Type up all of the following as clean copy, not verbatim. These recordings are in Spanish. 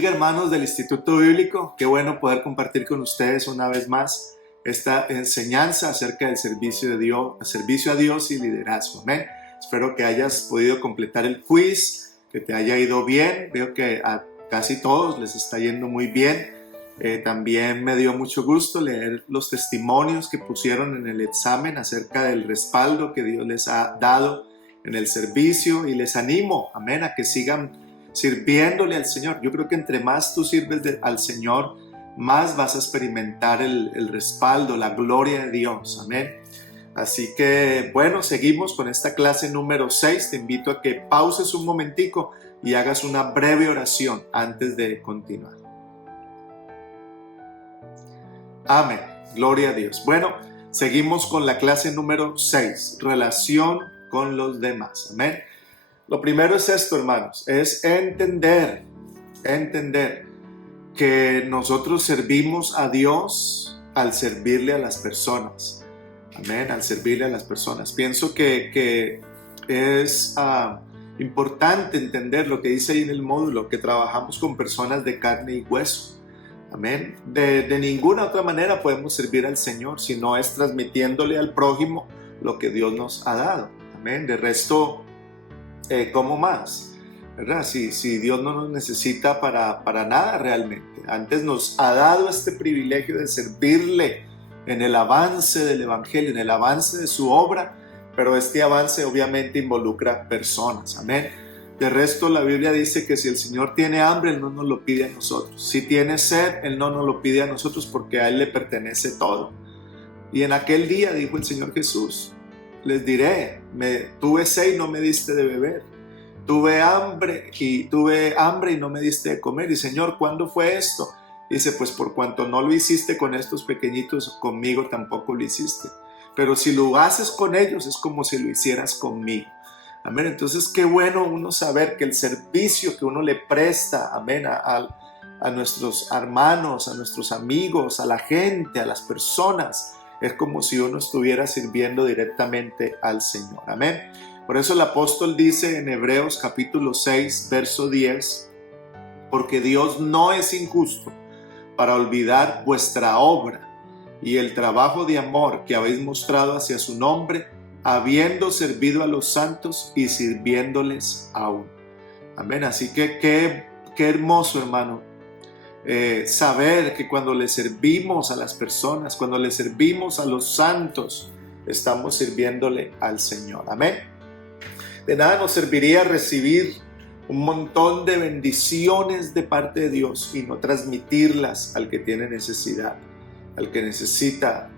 bendiga, hermanos del Instituto Bíblico. Qué bueno poder compartir con ustedes una vez más esta enseñanza acerca del servicio de Dios, servicio a Dios y liderazgo. Amén. Espero que hayas podido completar el quiz, que te haya ido bien. Veo que a casi todos les está yendo muy bien. También me dio mucho gusto leer los testimonios que pusieron en el examen acerca del respaldo que Dios les ha dado en el servicio, y les animo, amén, a que sigan sirviéndole al Señor. Yo creo que entre más tú sirves al Señor, más vas a experimentar el respaldo, la gloria de Dios, amén. Así que bueno, seguimos con esta clase número 6. Te invito a que pauses un momentico y hagas una breve oración antes de continuar. Amén, gloria a Dios. Bueno, seguimos con la clase número 6, relación con los demás, amén. Lo primero es esto, hermanos, es entender que nosotros servimos a Dios al servirle a las personas. Amén, al servirle a las personas. Pienso que es importante entender lo que dice ahí en el módulo, que trabajamos con personas de carne y hueso. Amén. De ninguna otra manera podemos servir al Señor si no es transmitiéndole al prójimo lo que Dios nos ha dado. Amén. De resto, ¿cómo más? ¿Verdad? Si Dios no nos necesita para nada realmente. Antes nos ha dado este privilegio de servirle en el avance del Evangelio, en el avance de su obra, pero este avance obviamente involucra personas. Amén. De resto, la Biblia dice que si el Señor tiene hambre, Él no nos lo pide a nosotros. Si tiene sed, Él no nos lo pide a nosotros, porque a Él le pertenece todo. Y en aquel día dijo el Señor Jesús: les diré, tuve sed y no me diste de beber. Tuve hambre y no me diste de comer. Y Señor, ¿cuándo fue esto? Dice, pues por cuanto no lo hiciste con estos pequeñitos, conmigo tampoco lo hiciste. Pero si lo haces con ellos, es como si lo hicieras conmigo. Amén. Entonces, qué bueno uno saber que el servicio que uno le presta, amén, a nuestros hermanos, a nuestros amigos, a la gente, a las personas, es como si uno estuviera sirviendo directamente al Señor. Amén. Por eso el apóstol dice en Hebreos capítulo 6, verso 10, porque Dios no es injusto para olvidar vuestra obra y el trabajo de amor que habéis mostrado hacia su nombre, habiendo servido a los santos y sirviéndoles aún. Amén. Así que qué hermoso, hermano, saber que cuando le servimos a las personas, cuando le servimos a los santos, estamos sirviéndole al Señor. Amén. De nada nos serviría recibir un montón de bendiciones de parte de Dios y no transmitirlas al que tiene necesidad, al que necesita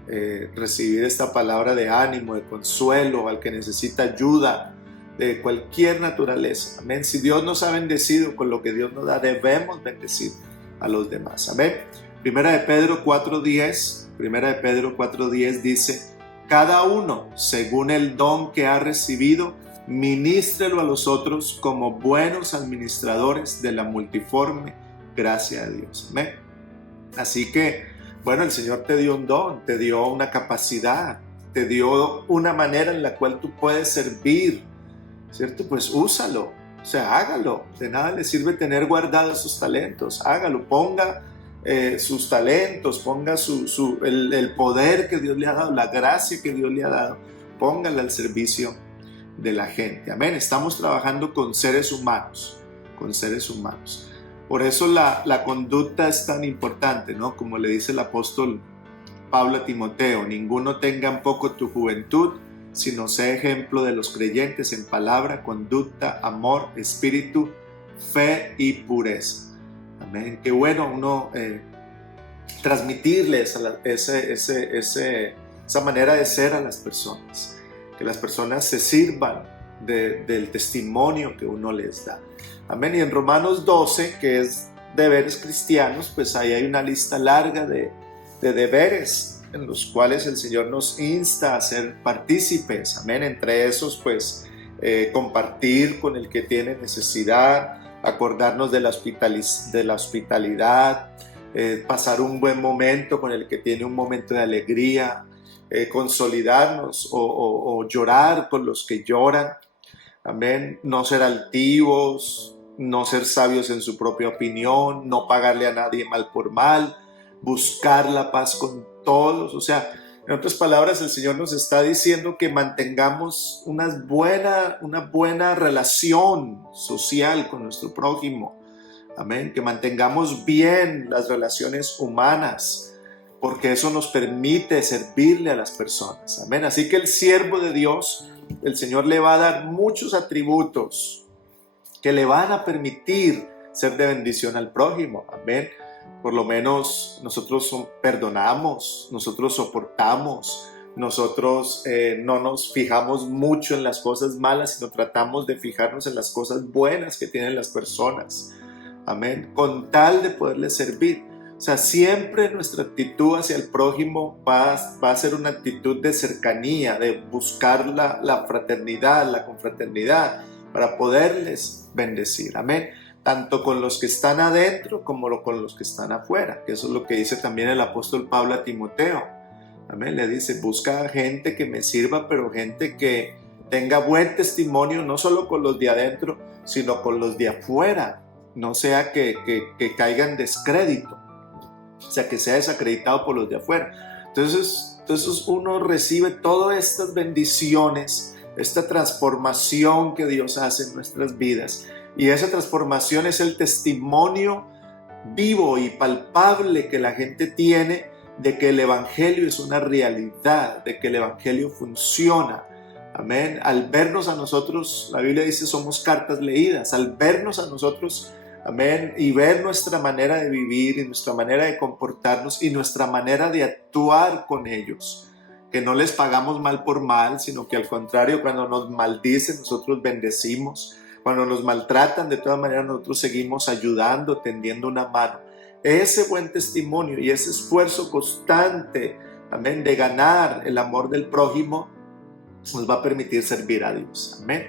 recibir esta palabra de ánimo, de consuelo, al que necesita ayuda de cualquier naturaleza. Amén. Si Dios nos ha bendecido con lo que Dios nos da, debemos bendecir a los demás. Amén. Primera de Pedro 4:10 dice: cada uno según el don que ha recibido, ministrelo a los otros como buenos administradores de la multiforme gracia de Dios. Amén. Así que, bueno, el Señor te dio un don, te dio una capacidad, te dio una manera en la cual tú puedes servir, ¿cierto? Pues úsalo, o sea, hágalo. De nada le sirve tener guardados sus talentos. Hágalo, ponga sus talentos, ponga el poder que Dios le ha dado, la gracia que Dios le ha dado, póngala al servicio de la gente. Amén. Estamos trabajando con seres humanos, Por eso la conducta es tan importante, ¿no? Como le dice el apóstol Pablo a Timoteo: ninguno tenga en poco tu juventud, sino sea ejemplo de los creyentes en palabra, conducta, amor, espíritu, fe y pureza. Amén. Qué bueno uno transmitirles esa manera de ser a las personas, que las personas se sirvan del testimonio que uno les da. Amén. Y en Romanos 12, que es deberes cristianos, pues ahí hay una lista larga de deberes en los cuales el Señor nos insta a ser partícipes. Amén. Entre esos, pues, compartir con el que tiene necesidad, acordarnos de la hospitalidad, pasar un buen momento con el que tiene un momento de alegría, consolidarnos o llorar con los que lloran. Amén. No ser altivos, no ser sabios en su propia opinión, no pagarle a nadie mal por mal, buscar la paz con todos. O sea, en otras palabras, el Señor nos está diciendo que mantengamos una buena relación social con nuestro prójimo. Amén. Que mantengamos bien las relaciones humanas, porque eso nos permite servirle a las personas. Amén. Así que el siervo de Dios, el Señor le va a dar muchos atributos que le van a permitir ser de bendición al prójimo. Amén. Por lo menos nosotros perdonamos, nosotros soportamos, nosotros no nos fijamos mucho en las cosas malas, sino tratamos de fijarnos en las cosas buenas que tienen las personas. Amén. Con tal de poderles servir. O sea, siempre nuestra actitud hacia el prójimo va a ser una actitud de cercanía, de buscar la fraternidad, la confraternidad, para poderles bendecir. Amén. Tanto con los que están adentro como con los que están afuera, que eso es lo que dice también el apóstol Pablo a Timoteo. Amén. Le dice, busca gente que me sirva, pero gente que tenga buen testimonio, no solo con los de adentro, sino con los de afuera. No sea que caiga en descrédito, o sea, que sea desacreditado por los de afuera. Entonces uno recibe todas estas bendiciones, esta transformación que Dios hace en nuestras vidas. Y esa transformación es el testimonio vivo y palpable que la gente tiene de que el Evangelio es una realidad, de que el Evangelio funciona. Amén. Al vernos a nosotros, la Biblia dice, somos cartas leídas. Al vernos a nosotros, amén, y ver nuestra manera de vivir y nuestra manera de comportarnos y nuestra manera de actuar con ellos, que no les pagamos mal por mal, sino que al contrario, cuando nos maldicen, nosotros bendecimos. Cuando nos maltratan, de todas maneras nosotros seguimos ayudando, tendiendo una mano. Ese buen testimonio y ese esfuerzo constante, amén, de ganar el amor del prójimo, nos va a permitir servir a Dios. Amén.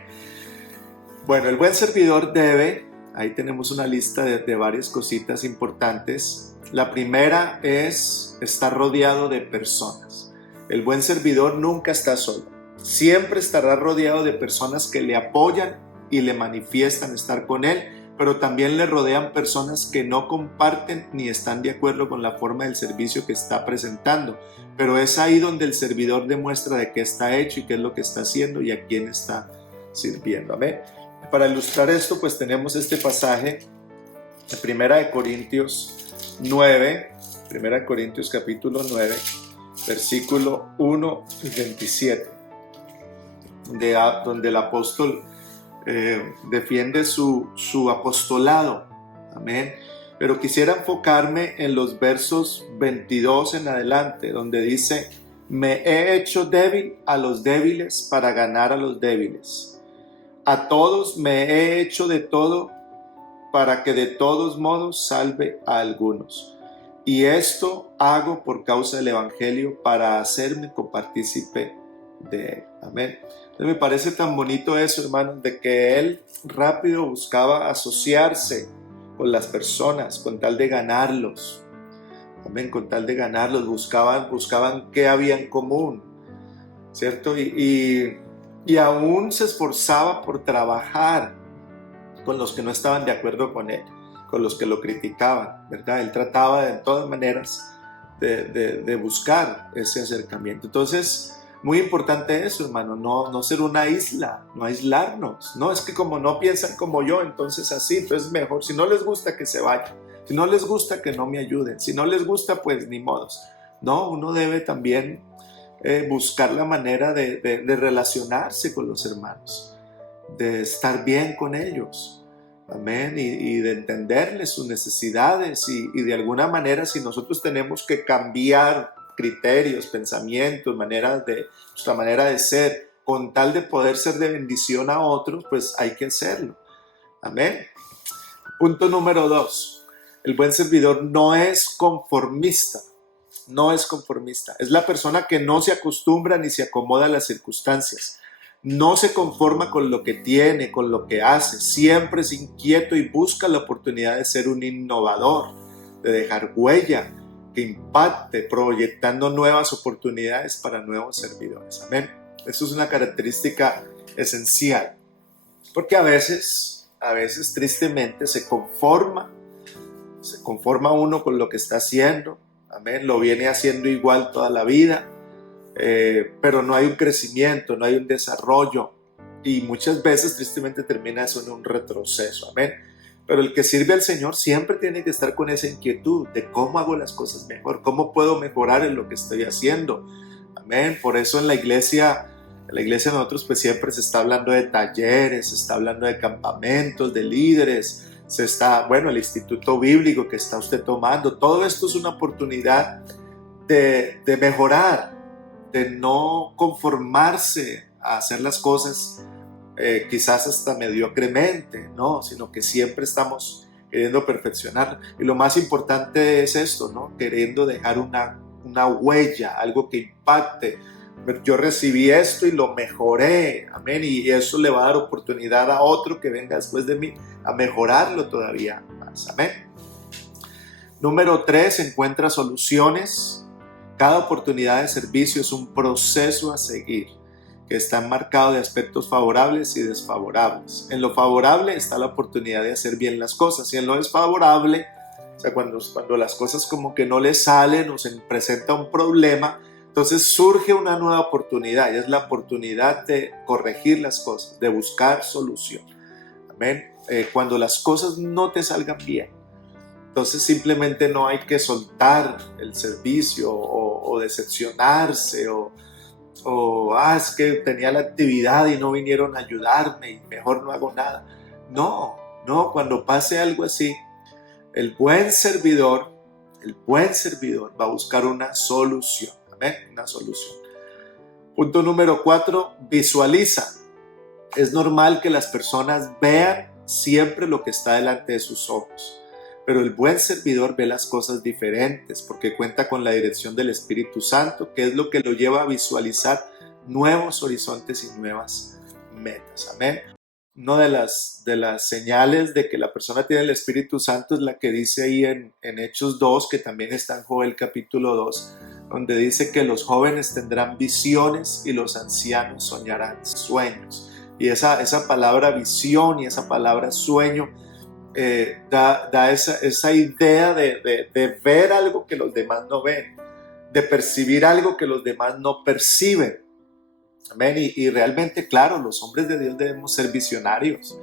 Bueno, el buen servidor debe, ahí tenemos una lista de varias cositas importantes. La primera es estar rodeado de personas. El buen servidor nunca está solo. Siempre estará rodeado de personas que le apoyan y le manifiestan estar con él, pero también le rodean personas que no comparten ni están de acuerdo con la forma del servicio que está presentando. Pero es ahí donde el servidor demuestra de qué está hecho y qué es lo que está haciendo y a quién está sirviendo. Amén. Para ilustrar esto, pues tenemos este pasaje de 1 Corintios 9, 1 Corintios capítulo 9, versículo 1 y 27, donde el apóstol defiende su apostolado. Amén. Pero quisiera enfocarme en los versos 22 en adelante, donde dice, me he hecho débil a los débiles para ganar a los débiles. A todos me he hecho de todo para que de todos modos salve a algunos. Y esto hago por causa del Evangelio para hacerme copartícipe de él. Amén. Entonces me parece tan bonito eso, hermanos, de que él rápido buscaba asociarse con las personas con tal de ganarlos. Amén, con tal de ganarlos, buscaban qué había en común, ¿cierto? Y aún se esforzaba por trabajar con los que no estaban de acuerdo con él, con los que lo criticaban, ¿verdad? Él trataba de todas maneras de buscar ese acercamiento. Entonces, muy importante eso, hermano, no ser una isla, no aislarnos. No es que como no piensan como yo, entonces así, entonces mejor. Si no les gusta, que se vayan. Si no les gusta, que no me ayuden. Si no les gusta, pues ni modos. No, uno debe también buscar la manera de relacionarse con los hermanos, de estar bien con ellos. Amén. Y de entenderles sus necesidades y de alguna manera, si nosotros tenemos que cambiar criterios, pensamientos, nuestra manera de ser, con tal de poder ser de bendición a otros, pues hay que hacerlo. Amén. Punto número 2. El buen servidor no es conformista. No es conformista. Es la persona que no se acostumbra ni se acomoda a las circunstancias. No se conforma con lo que tiene, con lo que hace. Siempre es inquieto y busca la oportunidad de ser un innovador, de dejar huella que impacte, proyectando nuevas oportunidades para nuevos servidores. Amén. Eso es una característica esencial, porque a veces a veces tristemente se conforma uno con lo que está haciendo, amén, lo viene haciendo igual toda la vida, pero no hay un crecimiento, no hay un desarrollo, y muchas veces tristemente termina eso en un retroceso, amén. Pero el que sirve al Señor siempre tiene que estar con esa inquietud de cómo hago las cosas mejor, cómo puedo mejorar en lo que estoy haciendo, amén. Por eso en la iglesia nosotros pues siempre se está hablando de talleres, se está hablando de campamentos, de líderes, el instituto bíblico que está usted tomando. Todo esto es una oportunidad de mejorar, de no conformarse a hacer las cosas quizás hasta mediocremente, ¿no? Sino que siempre estamos queriendo perfeccionar. Y lo más importante es esto, ¿no? Queriendo dejar una huella, algo que impacte. Yo recibí esto y lo mejoré, amén, y eso le va a dar oportunidad a otro que venga después de mí a mejorarlo todavía más, amén. Número 3, encuentra soluciones. Cada oportunidad de servicio es un proceso a seguir que está marcado de aspectos favorables y desfavorables. En lo favorable está la oportunidad de hacer bien las cosas, y en lo desfavorable, o sea, cuando las cosas como que no le salen o se presenta un problema, entonces surge una nueva oportunidad, y es la oportunidad de corregir las cosas, de buscar solución. Amén. Cuando las cosas no te salgan bien, entonces simplemente no hay que soltar el servicio o decepcionarse es que tenía la actividad y no vinieron a ayudarme y mejor no hago nada. No, cuando pase algo así, el buen servidor va a buscar una solución. Amén, una solución. Punto número 4, visualiza. Es normal que las personas vean siempre lo que está delante de sus ojos, pero el buen servidor ve las cosas diferentes porque cuenta con la dirección del Espíritu Santo, que es lo que lo lleva a visualizar nuevos horizontes y nuevas metas. Amén. Una de las señales de que la persona tiene el Espíritu Santo es la que dice ahí en Hechos 2, que también está en Joel capítulo 2, donde dice que los jóvenes tendrán visiones y los ancianos soñarán sueños. Y esa palabra visión y esa palabra sueño da esa idea de ver algo que los demás no ven, de percibir algo que los demás no perciben. Amén. Y realmente, claro, los hombres de Dios debemos ser visionarios.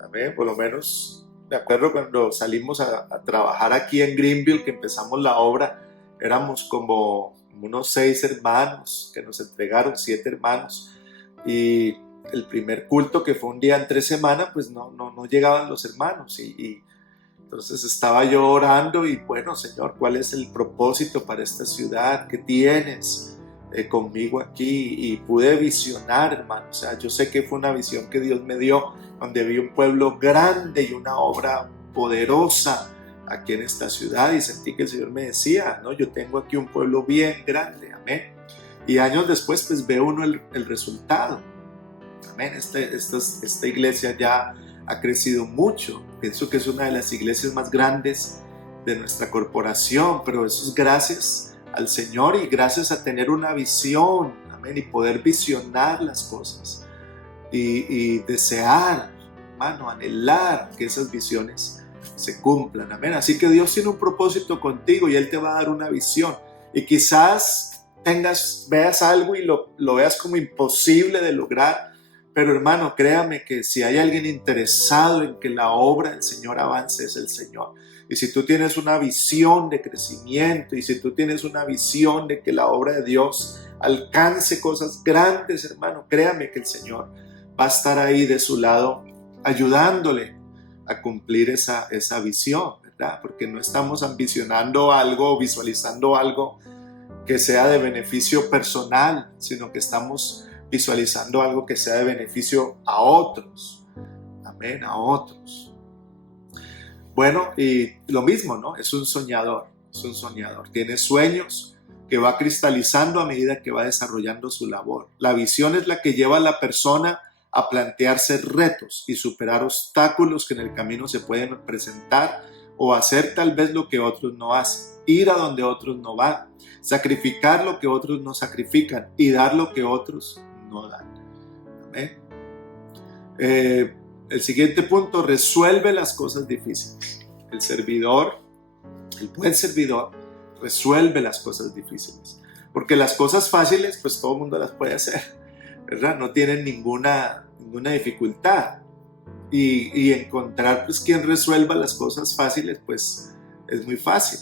Amén. Por lo menos me acuerdo cuando salimos a trabajar aquí en Greenville, que empezamos la obra, éramos como unos 6 hermanos que nos entregaron, 7 hermanos, y el primer culto, que fue un día en 3 semanas, pues no llegaban los hermanos, y entonces estaba yo orando y bueno, Señor, ¿cuál es el propósito para esta ciudad? ¿Qué tienes conmigo aquí? Y pude visionar, hermano. O sea, yo sé que fue una visión que Dios me dio, donde vi un pueblo grande y una obra poderosa aquí en esta ciudad, y sentí que el Señor me decía, no, yo tengo aquí un pueblo bien grande, amén. Y años después, pues ve uno el resultado. Amén. Esta iglesia ya ha crecido mucho. Pienso que es una de las iglesias más grandes de nuestra corporación, pero eso es gracias al Señor y gracias a tener una visión, amén, y poder visionar las cosas y desear, hermano, anhelar que esas visiones se cumplan, amén. Así que Dios tiene un propósito contigo y Él te va a dar una visión, y quizás veas algo y lo veas como imposible de lograr. Pero hermano, créame que si hay alguien interesado en que la obra del Señor avance, es el Señor. Y si tú tienes una visión de crecimiento, y si tú tienes una visión de que la obra de Dios alcance cosas grandes, hermano, créame que el Señor va a estar ahí de su lado, ayudándole a cumplir esa visión, ¿verdad? Porque no estamos ambicionando algo, visualizando algo que sea de beneficio personal, sino que estamos visualizando algo que sea de beneficio a otros. Amén, a otros. Bueno, y lo mismo, ¿no? Es un soñador. Tiene sueños que va cristalizando a medida que va desarrollando su labor. La visión es la que lleva a la persona a plantearse retos y superar obstáculos que en el camino se pueden presentar, o hacer tal vez lo que otros no hacen, ir a donde otros no van, sacrificar lo que otros no sacrifican y dar lo que otros no dan. Amén. El siguiente punto, resuelve las cosas difíciles. El servidor, el buen servidor, resuelve las cosas difíciles. Porque las cosas fáciles, pues todo el mundo las puede hacer, ¿verdad? No tienen ninguna dificultad. Y encontrar pues quien resuelva las cosas fáciles, pues es muy fácil.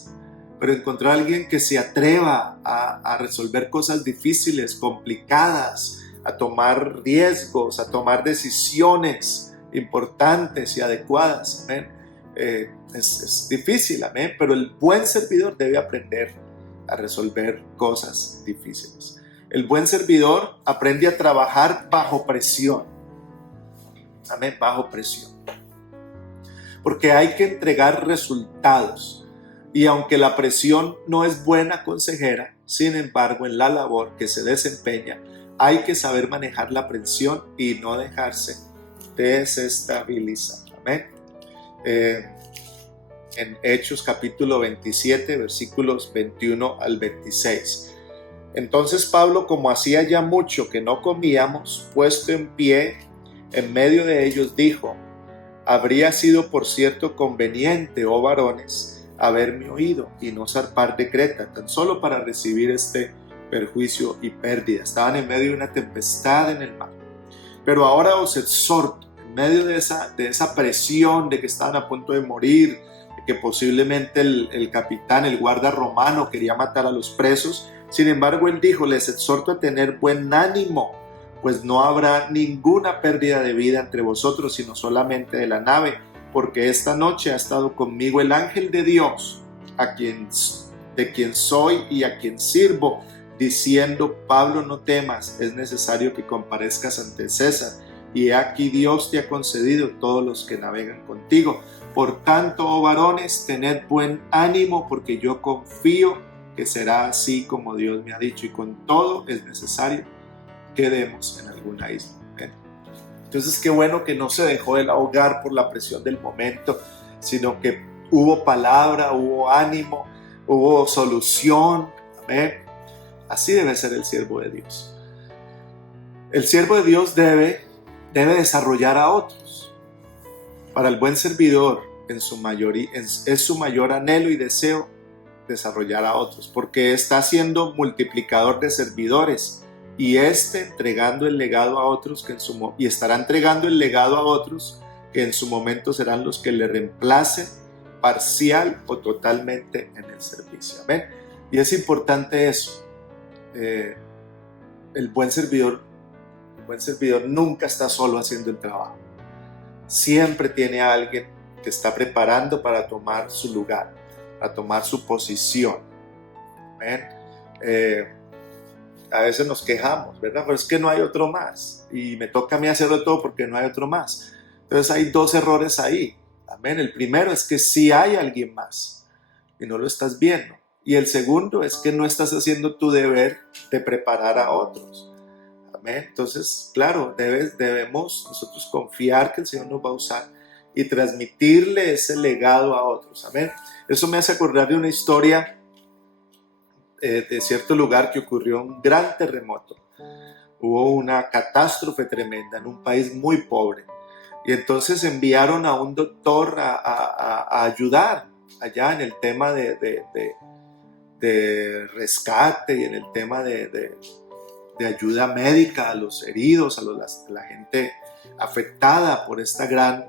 Pero encontrar a alguien que se atreva a resolver cosas difíciles, complicadas, a tomar riesgos, a tomar decisiones importantes y adecuadas, ¿amén? Es difícil, amén, pero el buen servidor debe aprender a resolver cosas difíciles. El buen servidor aprende a trabajar bajo presión, amén, bajo presión, porque hay que entregar resultados, y aunque la presión no es buena consejera, sin embargo, en la labor que se desempeña, hay que saber manejar la presión y no dejarse desestabilizar, amén. En Hechos capítulo 27, versículos 21 al 26. Entonces Pablo, como hacía ya mucho que no comíamos, puesto en pie en medio de ellos, dijo: habría sido por cierto conveniente, oh varones, haberme oído y no zarpar de Creta, tan solo para recibir este perjuicio y pérdida. Estaban en medio de una tempestad en el mar. Pero ahora os exhorto, en medio de esa presión de que estaban a punto de morir, que posiblemente el capitán, el guarda romano, quería matar a los presos. Sin embargo, él dijo: les exhorto a tener buen ánimo, pues no habrá ninguna pérdida de vida entre vosotros, sino solamente de la nave, porque esta noche ha estado conmigo el ángel de Dios, de quien soy y a quien sirvo, diciendo: Pablo, no temas, es necesario que comparezcas ante César, y aquí Dios te ha concedido todos los que navegan contigo. Por tanto, oh varones, tened buen ánimo, porque yo confío que será así como Dios me ha dicho, y con todo es necesario que demos en alguna isla. Entonces, qué bueno que no se dejó el ahogar por la presión del momento, sino que hubo palabra, hubo ánimo, hubo solución. Amén. Así debe ser el siervo de Dios. El siervo de Dios debe desarrollar a otros. Para el buen servidor, es su mayor anhelo y deseo desarrollar a otros, porque está siendo multiplicador de servidores y entregando el legado a otros y estará entregando el legado a otros que en su momento serán los que le reemplacen parcial o totalmente en el servicio. Amén. Y es importante eso. El buen servidor nunca está solo haciendo el trabajo. Siempre tiene a alguien que está preparando para tomar su lugar, para tomar su posición. Amén. A veces nos quejamos, ¿verdad? Pero es que no hay otro más y me toca a mí hacerlo todo porque no hay otro más. Entonces hay dos errores ahí. Amén. El primero es que sí hay alguien más y no lo estás viendo. Y el segundo es que no estás haciendo tu deber de preparar a otros. Amén. Entonces, claro, debemos nosotros confiar que el Señor nos va a usar y transmitirle ese legado a otros. Amén. Eso me hace acordar de una historia de cierto lugar que ocurrió un gran terremoto. Hubo una catástrofe tremenda en un país muy pobre. Y entonces enviaron a un doctor a ayudar allá en el tema de rescate y en el tema de ayuda médica a los heridos, a la gente afectada por este gran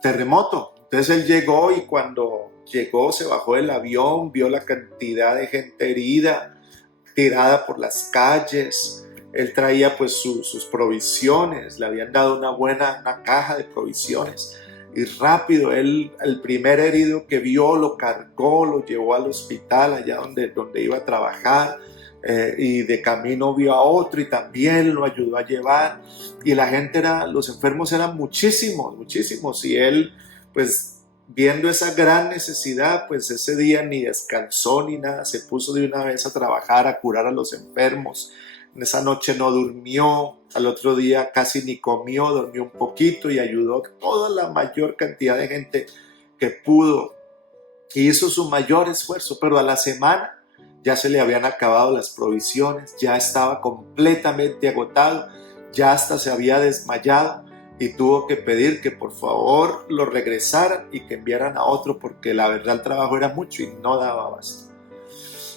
terremoto. Entonces él llegó y cuando llegó se bajó del avión, vio la cantidad de gente herida, tirada por las calles. Él traía pues sus provisiones, le habían dado una caja de provisiones. Y rápido, el primer herido que vio lo cargó, lo llevó al hospital allá donde iba a trabajar. Y de camino vio a otro y también lo ayudó a llevar. Y la gente los enfermos eran muchísimos. Y él, pues viendo esa gran necesidad, pues ese día ni descansó ni nada, se puso de una vez a trabajar, a curar a los enfermos. En esa noche no durmió, al otro día casi ni comió, durmió un poquito y ayudó a toda la mayor cantidad de gente que pudo. Y hizo su mayor esfuerzo, pero a la semana ya se le habían acabado las provisiones, ya estaba completamente agotado, ya hasta se había desmayado y tuvo que pedir que por favor lo regresaran y que enviaran a otro, porque la verdad el trabajo era mucho y no daba abasto.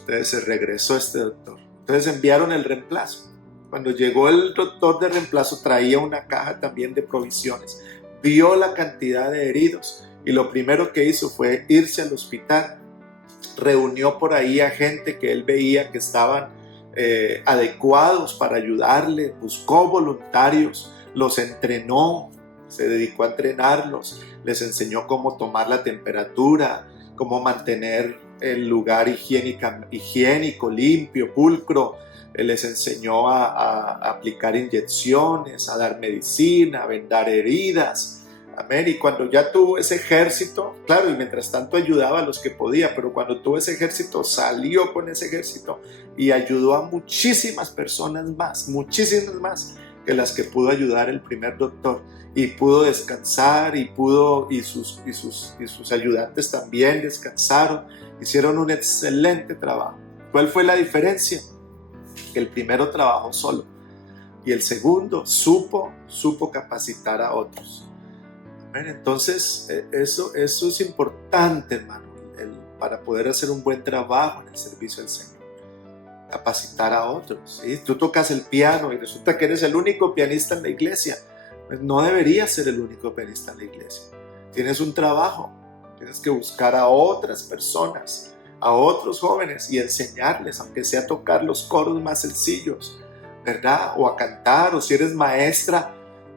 Entonces se regresó este doctor. Entonces enviaron el reemplazo. Cuando llegó el doctor de reemplazo, traía una caja también de provisiones. Vio la cantidad de heridos y lo primero que hizo fue irse al hospital. Reunió por ahí a gente que él veía que estaban adecuados para ayudarle, buscó voluntarios, los entrenó, se dedicó a entrenarlos, les enseñó cómo tomar la temperatura, cómo mantener el lugar higiénico, limpio, pulcro. Les enseñó a aplicar inyecciones, a dar medicina, a vendar heridas. Amén. Y cuando ya tuvo ese ejército, claro, y mientras tanto ayudaba a los que podía, pero cuando tuvo ese ejército, salió con ese ejército y ayudó a muchísimas personas más que las que pudo ayudar el primer doctor. Y pudo descansar y sus ayudantes también descansaron, hicieron un excelente trabajo. ¿Cuál fue la diferencia? Que el primero trabajó solo y el segundo supo capacitar a otros. Entonces eso es importante, hermano, para poder hacer un buen trabajo en el servicio del Señor. Capacitar a otros, ¿sí? Tú tocas el piano y resulta que eres el único pianista en la iglesia. Pues no deberías ser el único pianista en la iglesia. Tienes un trabajo, tienes que buscar a otras personas, a otros jóvenes y enseñarles, aunque sea a tocar los coros más sencillos, ¿verdad? O a cantar, o si eres maestra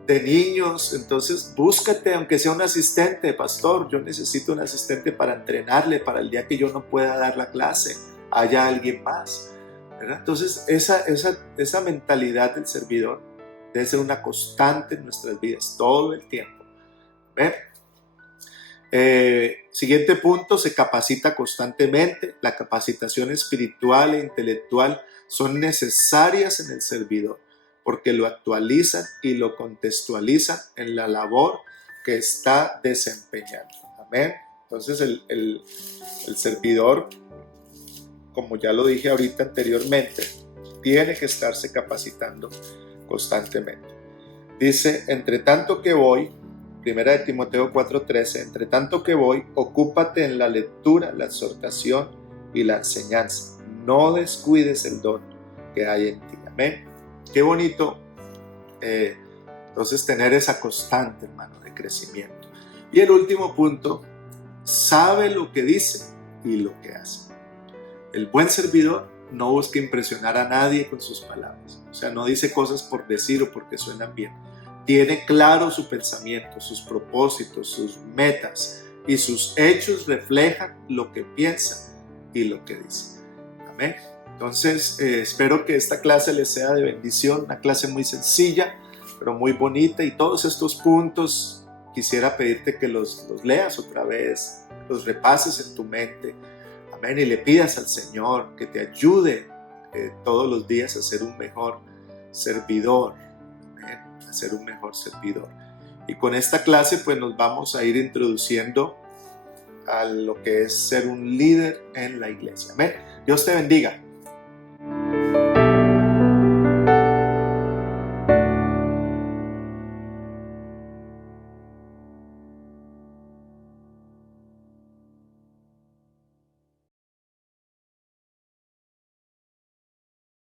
de niños, entonces búscate, aunque sea un asistente. Pastor, yo necesito un asistente para entrenarle, para el día que yo no pueda dar la clase, haya alguien más, ¿verdad? Entonces esa mentalidad del servidor debe ser una constante en nuestras vidas, todo el tiempo. ¿Ven? Siguiente punto, se capacita constantemente. La capacitación espiritual e intelectual son necesarias en el servidor, porque lo actualizan y lo contextualizan en la labor que está desempeñando. Amén. Entonces el servidor, como ya lo dije ahorita anteriormente, tiene que estarse capacitando constantemente. Dice, entre tanto que voy, 1 Timoteo 4:13, entre tanto que voy, ocúpate en la lectura, la exhortación y la enseñanza. No descuides el don que hay en ti. Amén. Qué bonito, entonces, tener esa constante, hermano, de crecimiento. Y el último punto, sabe lo que dice y lo que hace. El buen servidor no busca impresionar a nadie con sus palabras. O sea, no dice cosas por decir o porque suenan bien. Tiene claro su pensamiento, sus propósitos, sus metas, y sus hechos reflejan lo que piensa y lo que dice. Amén. Entonces, espero que esta clase les sea de bendición, una clase muy sencilla, pero muy bonita, y todos estos puntos quisiera pedirte que los leas otra vez, los repases en tu mente, amén, y le pidas al Señor que te ayude todos los días a ser un mejor servidor, amén, a ser un mejor servidor. Y con esta clase pues nos vamos a ir introduciendo a lo que es ser un líder en la iglesia. Amén. Dios te bendiga.